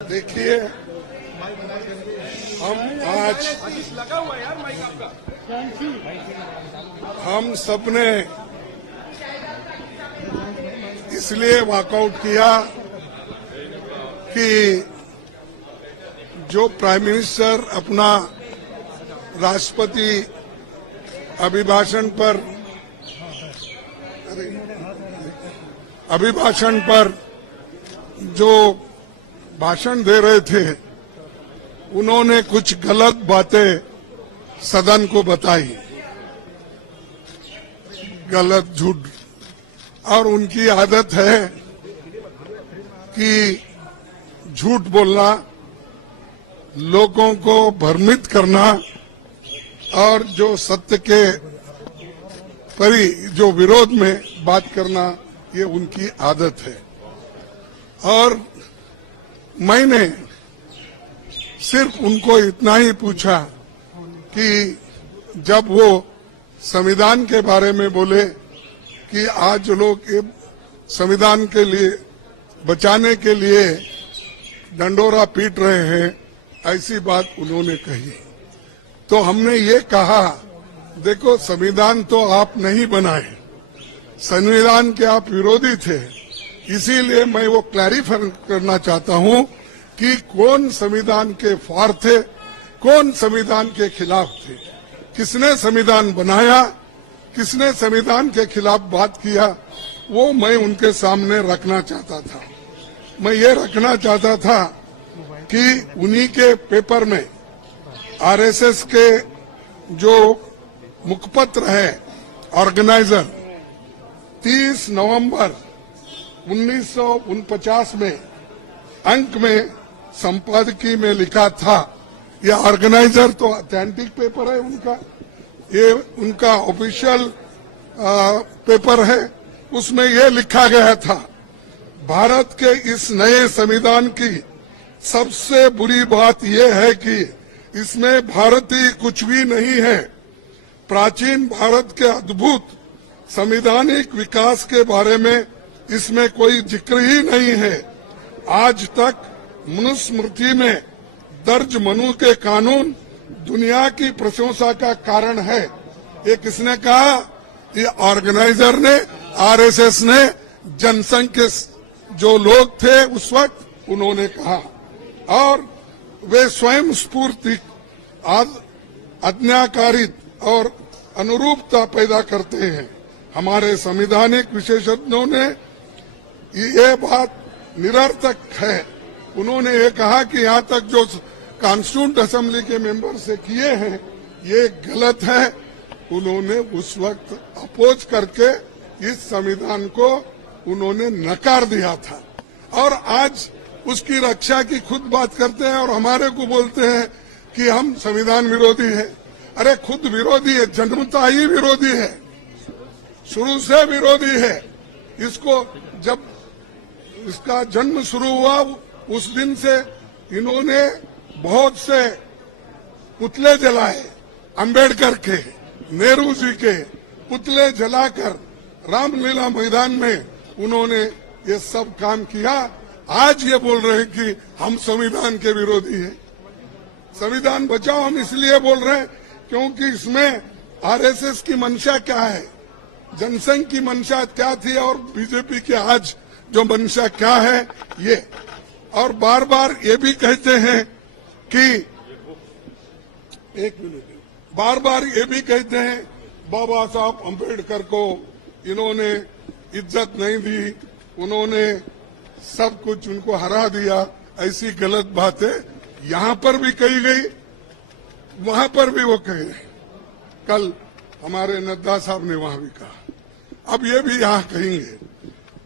देखिए, हम आज हम सबने इसलिए वॉकआउट किया कि जो प्राइम मिनिस्टर अपना राष्ट्रपति अभिभाषण पर जो भाषण दे रहे थे, उन्होंने कुछ गलत बातें सदन को बताई, गलत झूठ, और उनकी आदत है कि झूठ बोलना, लोगों को भ्रमित करना और जो सत्य के जो विरोध में बात करना, ये उनकी आदत है। और मैंने सिर्फ उनको इतना ही पूछा कि जब वो संविधान के बारे में बोले कि आज लोग संविधान के लिए बचाने के लिए डंडोरा पीट रहे हैं, ऐसी बात उन्होंने कही, तो हमने ये कहा, देखो संविधान तो आप नहीं बनाए, संविधान के आप विरोधी थे, इसीलिए मैं वो क्लैरिफाई करना चाहता हूं कि कौन संविधान के फार थे, कौन संविधान के खिलाफ थे, किसने संविधान बनाया, किसने संविधान के खिलाफ बात किया, वो मैं उनके सामने रखना चाहता था। मैं ये रखना चाहता था कि उन्हीं के पेपर में आरएसएस के जो मुखपत्र है ऑर्गेनाइजर 30 नवंबर 1949 में अंक में संपादकीय में लिखा था, ये ऑर्गेनाइजर तो ऑथेंटिक पेपर है उनका, ये उनका ऑफिशियल पेपर है, उसमें ये लिखा गया था, भारत के इस नए संविधान की सबसे बुरी बात यह है कि इसमें भारतीय कुछ भी नहीं है, प्राचीन भारत के अद्भुत संवैधानिक विकास के बारे में इसमें कोई जिक्र ही नहीं है। आज तक मनुस्मृति में दर्ज मनु के कानून दुनिया की प्रशंसा का कारण है। ये किसने कहा? ये ऑर्गेनाइजर ने, आरएसएस ने, जनसंघ के जो लोग थे उस वक्त, उन्होंने कहा, और वे स्वयं स्फूर्ति आज्ञाकारित और अनुरूपता पैदा करते हैं। हमारे संवैधानिक विशेषज्ञों ने ये बात निरर्थक है। उन्होंने ये कहा कि यहाँ तक जो कॉन्स्टिट्यूंट असेंबली के मेंबर से किए हैं ये गलत है। उन्होंने उस वक्त अपोज करके इस संविधान को उन्होंने नकार दिया था, और आज उसकी रक्षा की खुद बात करते हैं और हमारे को बोलते हैं कि हम संविधान विरोधी है। अरे खुद विरोधी है, जन्मता ही विरोधी है, शुरू से विरोधी है। इसको जब इसका जन्म शुरू हुआ उस दिन से इन्होंने बहुत से पुतले जलाए, अंबेडकर के, नेहरू जी के पुतले जलाकर रामलीला मैदान में उन्होंने ये सब काम किया। आज ये बोल रहे हैं कि हम संविधान के विरोधी हैं। संविधान बचाओ हम इसलिए बोल रहे हैं क्योंकि इसमें आरएसएस की मंशा क्या है, जनसंघ की मंशा क्या थी और बीजेपी की आज जो मंशा क्या है ये, और बार बार ये भी कहते हैं कि बार बार ये भी कहते हैं बाबा साहब अम्बेडकर को इन्होंने इज्जत नहीं दी, उन्होंने सब कुछ उनको हरा दिया, ऐसी गलत बातें यहाँ पर भी कही गई, वहां पर भी वो कहे। कल हमारे नड्डा साहब ने वहां भी कहा, अब ये भी यहाँ कहेंगे।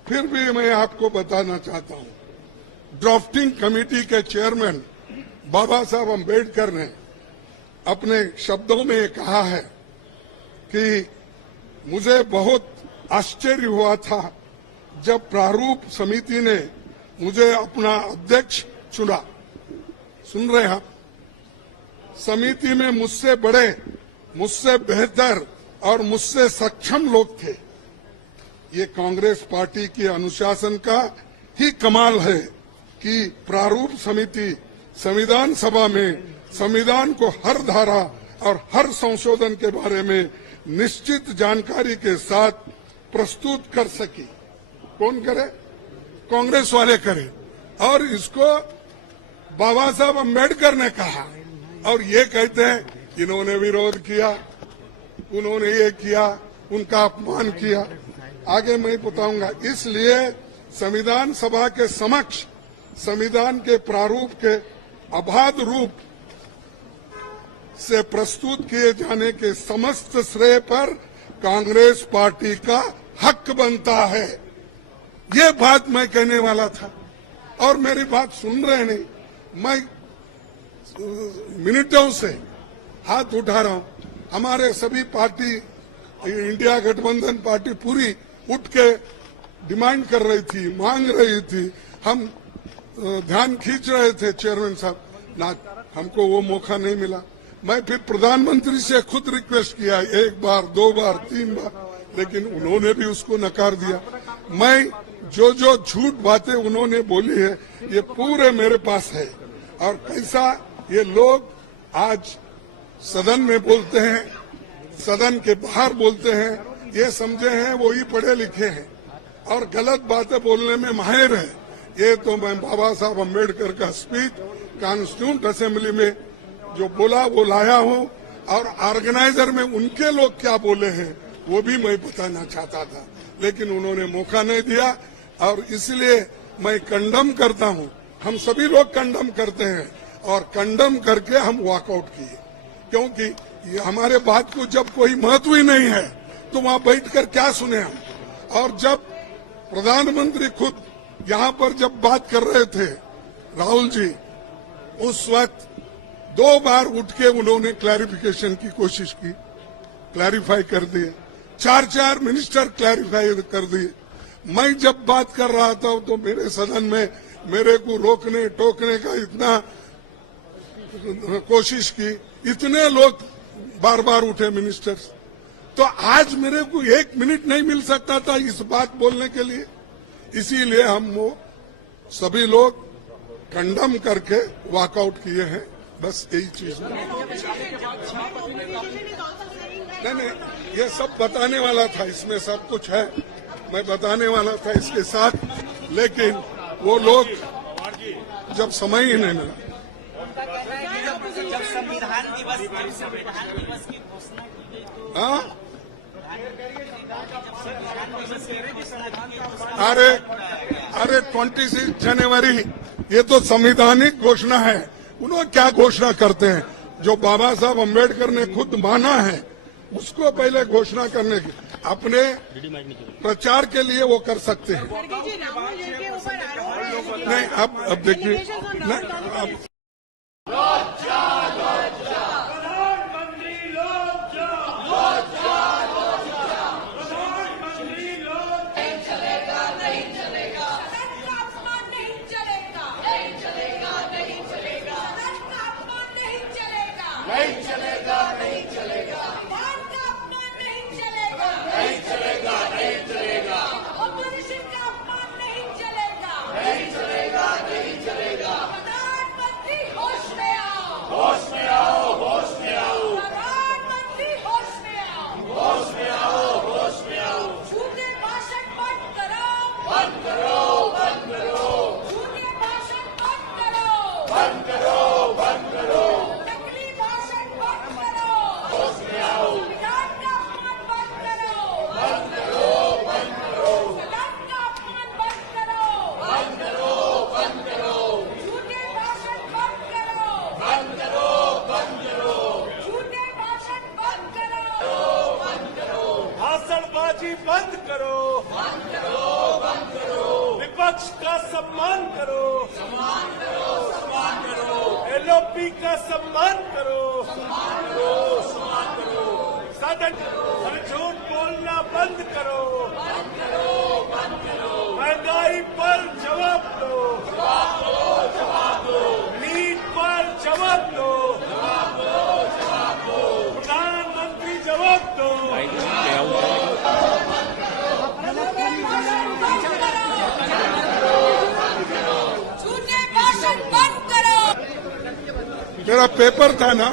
फिर भी मैं आपको बताना चाहता हूँ, ड्राफ्टिंग कमेटी के चेयरमैन बाबा साहब अम्बेडकर ने अपने शब्दों में कहा है कि मुझे बहुत आश्चर्य हुआ था जब प्रारूप समिति ने मुझे अपना अध्यक्ष चुना। सुन रहे हैं आप? समिति में मुझसे बड़े, मुझसे बेहतर और मुझसे सक्षम लोग थे। ये कांग्रेस पार्टी के अनुशासन का ही कमाल है कि प्रारूप समिति संविधान सभा में संविधान को हर धारा और हर संशोधन के बारे में निश्चित जानकारी के साथ प्रस्तुत कर सकी। कौन करे? कांग्रेस वाले करे। और इसको बाबा साहब अम्बेडकर ने कहा और ये कहते हैं इन्होंने विरोध किया, उन्होंने ये किया, उनका अपमान किया। आगे मैं बताऊंगा। इसलिए संविधान सभा के समक्ष संविधान के प्रारूप के अबाध रूप से प्रस्तुत किए जाने के समस्त श्रेय पर कांग्रेस पार्टी का हक बनता है। ये बात मैं कहने वाला था और मेरी बात सुन रहे नहीं। मैं मिनटों से हाथ उठा रहा हूं। हमारे सभी पार्टी, इंडिया गठबंधन पार्टी पूरी उठ के डिमांड कर रही थी, मांग रही थी। हम ध्यान खींच रहे थे चेयरमैन साहब, ना हमको वो मौका नहीं मिला। मैं फिर प्रधानमंत्री से खुद रिक्वेस्ट किया, 1 बार 2 बार 3 बार, लेकिन उन्होंने भी उसको नकार दिया। मैं जो झूठ बातें उन्होंने बोली है ये पूरे मेरे पास है। और कैसा ये लोग आज सदन में बोलते हैं, सदन के बाहर बोलते हैं, ये समझे हैं वो ही पढ़े लिखे हैं और गलत बातें बोलने में माहिर है। ये तो मैं बाबा साहब अम्बेडकर का स्पीच कॉन्स्टिट्यूंट असेंबली में जो बोला वो लाया हूं और ऑर्गेनाइजर में उनके लोग क्या बोले हैं वो भी मैं बताना चाहता था, लेकिन उन्होंने मौका नहीं दिया। और इसलिए मैं कंडम करता हूं, हम सभी लोग कंडम करते हैं और कंडम करके हम वॉकआउट किए, क्योंकि ये हमारे बात को जब कोई महत्व ही नहीं है तो वहां बैठकर क्या सुने हम। और जब प्रधानमंत्री खुद यहाँ पर जब बात कर रहे थे राहुल जी, उस वक्त 2 बार उठ के उन्होंने क्लैरिफिकेशन की कोशिश की, क्लैरिफाई कर दिए। 4 मिनिस्टर क्लैरिफाई कर दिए। मैं जब बात कर रहा था तो मेरे सदन में मेरे को रोकने टोकने का इतना कोशिश की, इतने लोग बार बार उठे मिनिस्टर्स। तो आज मेरे को 1 मिनट नहीं मिल सकता था इस बात बोलने के लिए। इसीलिए हम वो सभी लोग कंडम करके वॉकआउट किए हैं। बस यही चीज है। नहीं, ये सब बताने वाला था, इसमें सब कुछ है, मैं बताने वाला था इसके साथ, लेकिन वो लोग जब समय ही नहीं मिला। जब संविधान दिवस की घोषणा की गई तो हाँ, अरे 26 जनवरी ये तो संवैधानिक घोषणा है। उन्होंने क्या घोषणा करते हैं? जो बाबा साहब अम्बेडकर ने खुद माना है उसको पहले घोषणा करने की, अपने प्रचार के लिए वो कर सकते हैं। नहीं, अब देखिए, अब बंद करो, विपक्ष का सम्मान करो, एलओपी का सम्मान करो, सदन झूठ बोलना बंद करो, महंगाई पर जवाब दो, नीट पर जवाब दो, प्रधानमंत्री जवाब दो। झूठे मेरा पेपर था ना